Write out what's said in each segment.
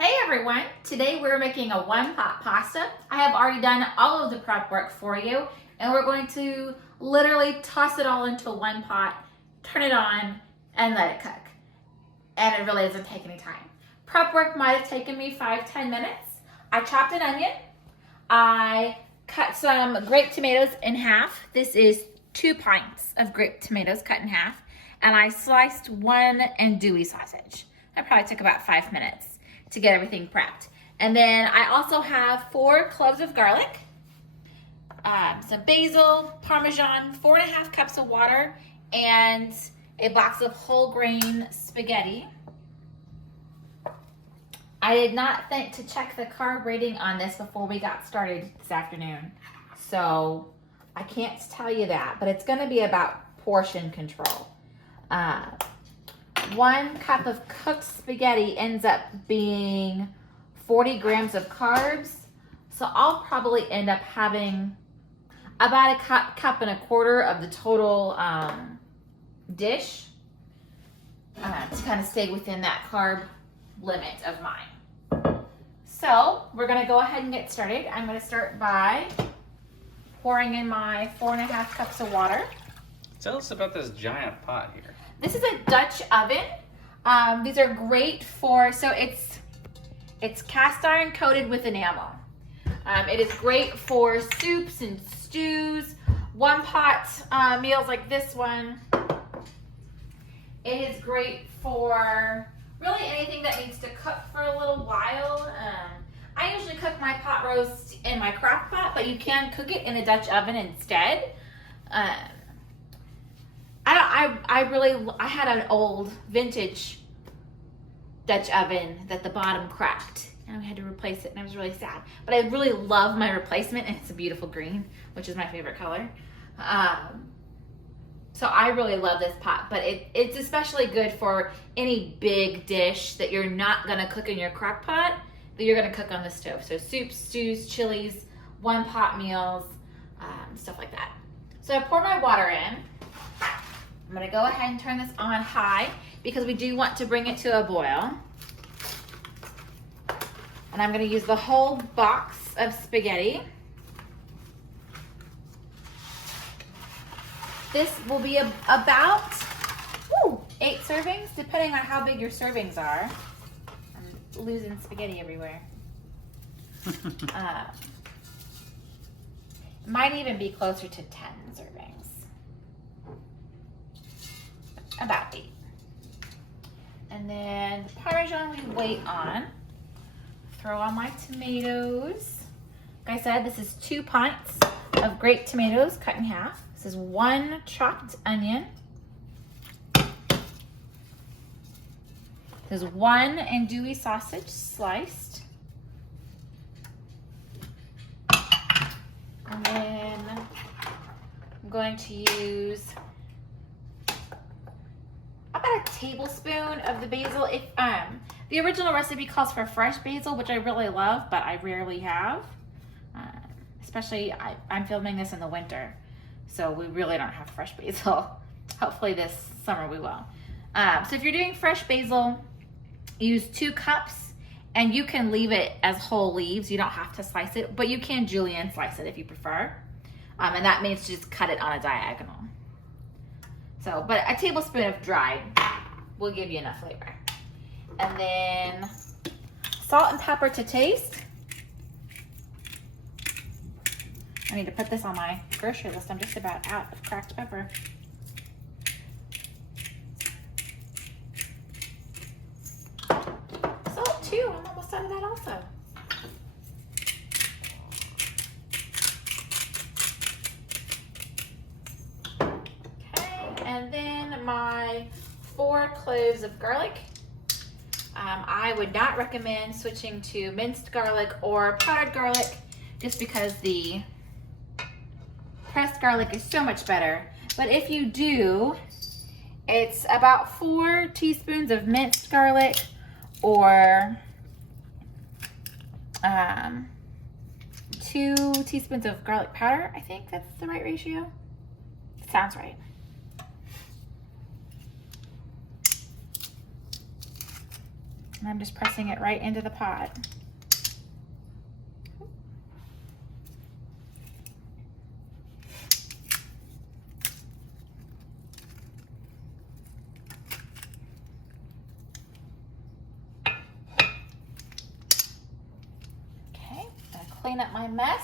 Hey everyone, today we're making a one-pot pasta. I have already done all of the prep work for you, and we're going to literally toss it all into one pot, turn it on, and let it cook. And it really doesn't take any time. Prep work might have taken me 5-10 minutes. I chopped an onion. I cut some grape tomatoes in half. This is 2 pints of grape tomatoes cut in half. And I sliced 1 andouille sausage. That probably took about 5 minutes to get everything prepped. And then I also have 4 cloves of garlic, some basil, Parmesan, 4.5 cups of water, and a box of whole grain spaghetti. I did not think to check the carb rating on this before we got started this afternoon. So I can't tell you that, but it's gonna be about portion control. 1 cup of cooked spaghetti ends up being 40 grams of carbs. So I'll probably end up having about a cup and a quarter of the total dish to kind of stay within that carb limit of mine. So we're gonna go ahead and get started. I'm gonna start by pouring in my 4.5 cups of water. Tell us about this giant pot here. This is a Dutch oven. These are great for, so it's cast iron coated with enamel. It is great for soups and stews, one pot meals like this one. It is great for really anything that needs to cook for a little while. I usually cook my pot roast in my crock pot, but you can cook it in a Dutch oven instead. I had an old vintage Dutch oven that the bottom cracked and I had to replace it, and I was really sad. But I really love my replacement, and it's a beautiful green, which is my favorite color. So I really love this pot, but it's especially good for any big dish that you're not gonna cook in your crock pot, that you're gonna cook on the stove. So soups, stews, chilies, one pot meals, stuff like that. So I pour my water in. I'm gonna go ahead and turn this on high because we do want to bring it to a boil. And I'm gonna use the whole box of spaghetti. This will be about 8 servings, depending on how big your servings are. I'm losing spaghetti everywhere. Might even be closer to 10 servings. About 8. And then the Parmesan we wait on. Throw on my tomatoes. Like I said, this is 2 pints of grape tomatoes cut in half. This is 1 chopped onion. This is 1 andouille sausage sliced. And then I'm going to use about a tablespoon of the basil. If the original recipe calls for fresh basil, which I really love, but I rarely have. Especially I'm filming this in the winter, so we really don't have fresh basil. Hopefully this summer we will. So if you're doing fresh basil, use 2 cups, and you can leave it as whole leaves. You don't have to slice it, but you can julienne slice it if you prefer. And that means just cut it on a diagonal. So, but a tablespoon of dried will give you enough flavor. And then salt and pepper to taste. I need to put this on my grocery list. I'm just about out of cracked pepper. Salt too, I'm almost out of that also. And then my 4 cloves of garlic. I would not recommend switching to minced garlic or powdered garlic just because the pressed garlic is so much better. But if you do, it's about 4 teaspoons of minced garlic or 2 teaspoons of garlic powder. I think that's the right ratio. Sounds right. And I'm just pressing it right into the pot. Okay, I'm gonna clean up my mess.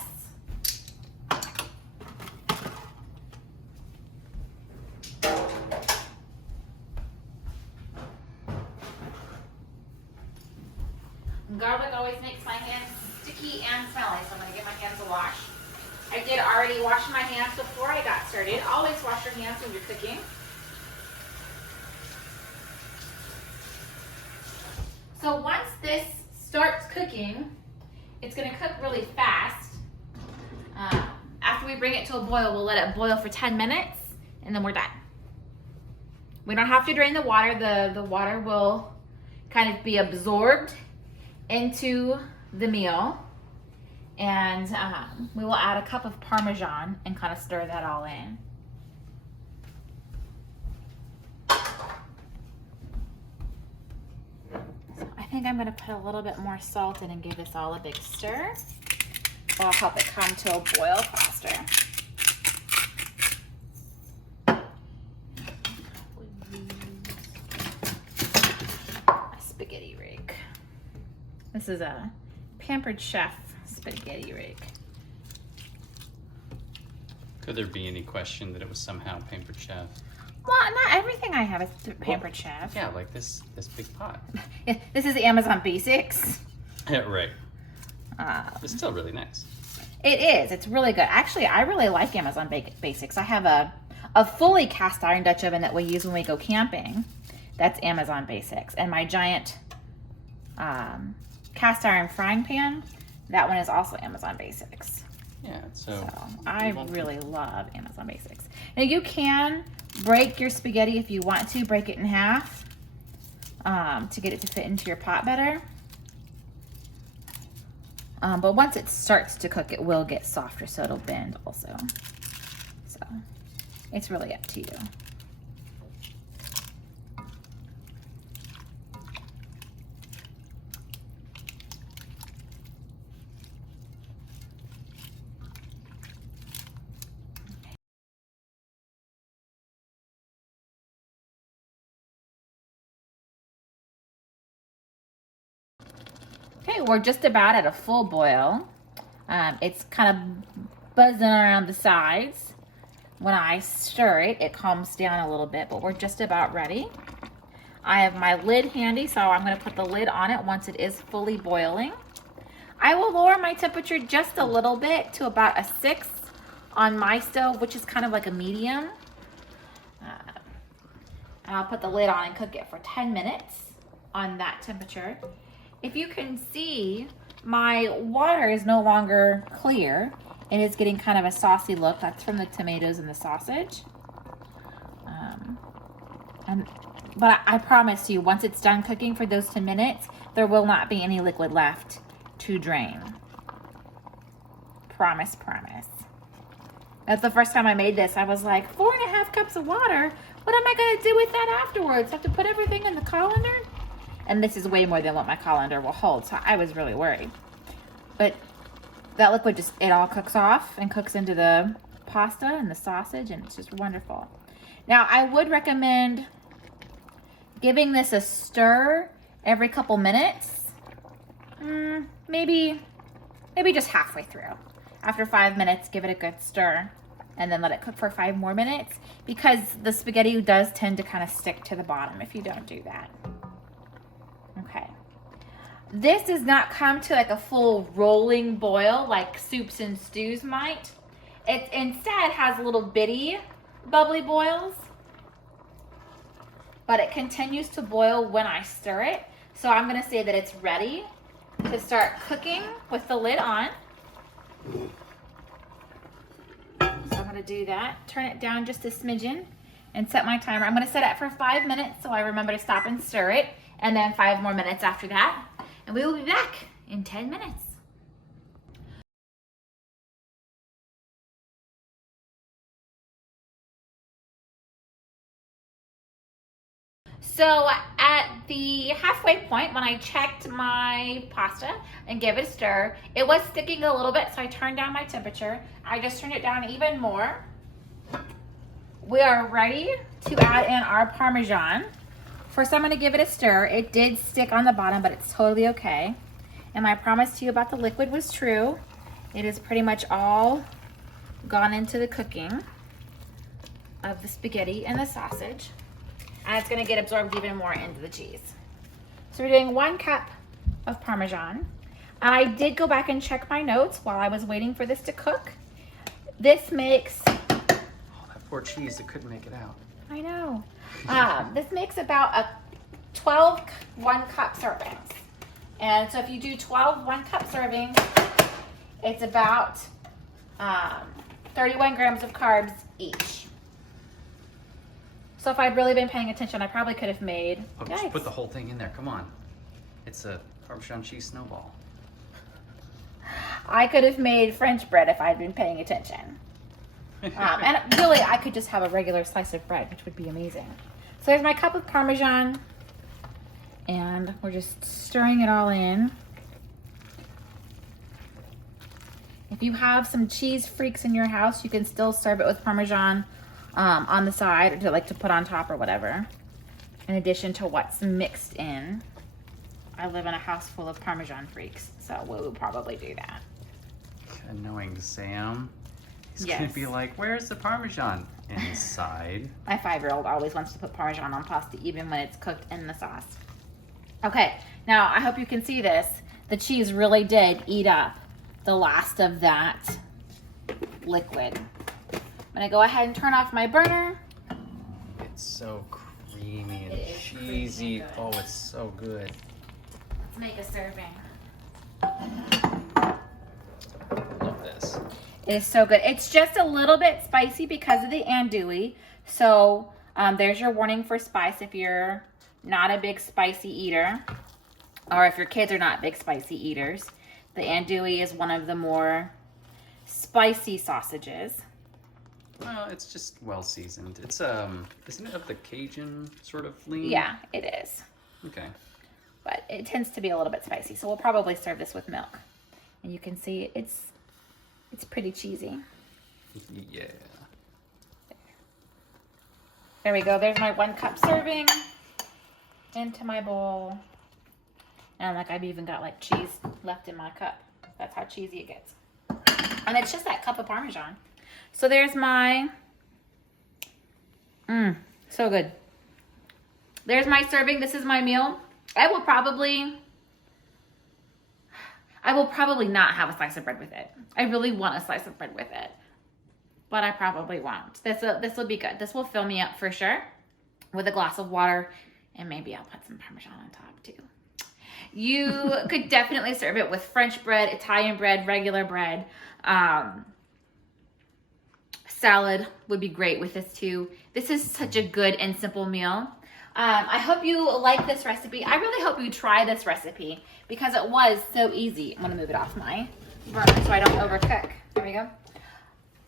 Garlic always makes my hands sticky and smelly, so I'm going to give my hands a wash. I did already wash my hands before I got started. Always wash your hands when you're cooking. So once this starts cooking, it's going to cook really fast. After we bring it to a boil, we'll let it boil for 10 minutes, and then we're done. We don't have to drain the water. The water will kind of be absorbed into the meal, and we will add a cup of Parmesan and kind of stir that all in. So I think I'm going to put a little bit more salt in and give this all a big stir. That'll help it come to a boil faster. A spaghetti rake. This is a Pampered Chef spaghetti rake. Could there be any question that it was somehow Pampered Chef? Well, not everything I have is Pampered Chef. Yeah, like this big pot. This is Amazon Basics. Yeah, right. It's still really nice. It is. It's really good. Actually, I really like Amazon Basics. I have a fully cast iron Dutch oven that we use when we go camping. That's Amazon Basics. And my giant cast iron frying pan, that one is also Amazon Basics. Yeah, so I really love Amazon Basics. Now you can break your spaghetti if you want to, break it in half to get it to fit into your pot better. But once it starts to cook, it will get softer, so it'll bend also. So it's really up to you. Okay, we're just about at a full boil. It's kind of buzzing around the sides. When I stir it, it calms down a little bit, but we're just about ready. I have my lid handy, so I'm going to put the lid on it once it is fully boiling. I will lower my temperature just a little bit to about a 6 on my stove, which is kind of like a medium. And I'll put the lid on and cook it for 10 minutes on that temperature. If you can see, my water is no longer clear. It is getting kind of a saucy look. That's from the tomatoes and the sausage. But I promise you, once it's done cooking for those 10 minutes, there will not be any liquid left to drain. Promise, promise. That's the first time I made this. I was like, 4.5 cups of water? What am I going to do with that afterwards? Have to put everything in the colander? And this is way more than what my colander will hold, so I was really worried. But that liquid just, it all cooks off and cooks into the pasta and the sausage, and it's just wonderful. Now, I would recommend giving this a stir every couple minutes. Maybe just halfway through. After 5 minutes, give it a good stir, and then let it cook for 5 more minutes, because the spaghetti does tend to kind of stick to the bottom if you don't do that. Okay. This does not come to like a full rolling boil like soups and stews might. It instead has little bitty bubbly boils, but it continues to boil when I stir it. So I'm going to say that it's ready to start cooking with the lid on. So I'm going to do that. Turn it down just a smidgen and set my timer. I'm going to set it for 5 minutes so I remember to stop and stir it. And then 5 more minutes after that. And we will be back in 10 minutes. So at the halfway point, when I checked my pasta and gave it a stir, it was sticking a little bit, so I turned down my temperature. I just turned it down even more. We are ready to add in our Parmesan. First, I'm gonna give it a stir. It did stick on the bottom, but it's totally okay. And my promise to you about the liquid was true. It is pretty much all gone into the cooking of the spaghetti and the sausage. And it's gonna get absorbed even more into the cheese. So we're doing 1 cup of Parmesan. I did go back and check my notes while I was waiting for this to cook. This makes... Oh, that poor cheese that couldn't make it out. I know. This makes about a 12 1-cup servings. And so if you do 12 1-cup servings, it's about 31 grams of carbs each. So if I'd really been paying attention, I probably could have made... Oh, just put the whole thing in there. Come on. It's a Parmesan cheese snowball. I could have made French bread if I'd been paying attention. And really, I could just have a regular slice of bread, which would be amazing. So there's my cup of Parmesan. And we're just stirring it all in. If you have some cheese freaks in your house, you can still serve it with Parmesan on the side, or to put on top or whatever, in addition to what's mixed in. I live in a house full of Parmesan freaks, so we would probably do that. Knowing Sam, he's Yes. gonna be like, where's the Parmesan? Inside. My 5-year-old always wants to put Parmesan on pasta, even when it's cooked in the sauce. Okay, now I hope you can see this. The cheese really did eat up the last of that liquid. I'm gonna go ahead and turn off my burner. It's so creamy and It is cheesy. creamy and good. Oh, it's so good. Let's make a serving. Love this. It is so good. It's just a little bit spicy because of the andouille. So there's your warning for spice if you're not a big spicy eater, or if your kids are not big spicy eaters. The andouille is one of the more spicy sausages. Well, it's just well seasoned. It's isn't it of the Cajun sort of lean? Yeah, it is. Okay. But it tends to be a little bit spicy, so we'll probably serve this with milk. And you can see it's pretty cheesy. Yeah. There we go. There's my 1-cup serving into my bowl. And I've even got cheese left in my cup. That's how cheesy it gets. And it's just that cup of Parmesan. So there's my, so good. There's my serving. This is my meal. I will probably not have a slice of bread with it. I really want a slice of bread with it, but I probably won't. This will be good. This will fill me up for sure with a glass of water, and maybe I'll put some Parmesan on top too. You could definitely serve it with French bread, Italian bread, regular bread. Salad would be great with this too. This is such a good and simple meal. I hope you like this recipe. I really hope you try this recipe because it was so easy. I'm gonna move it off my burner so I don't overcook. There we go.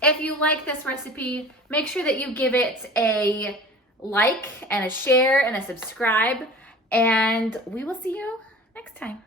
If you like this recipe, make sure that you give it a like and a share and a subscribe, and we will see you next time.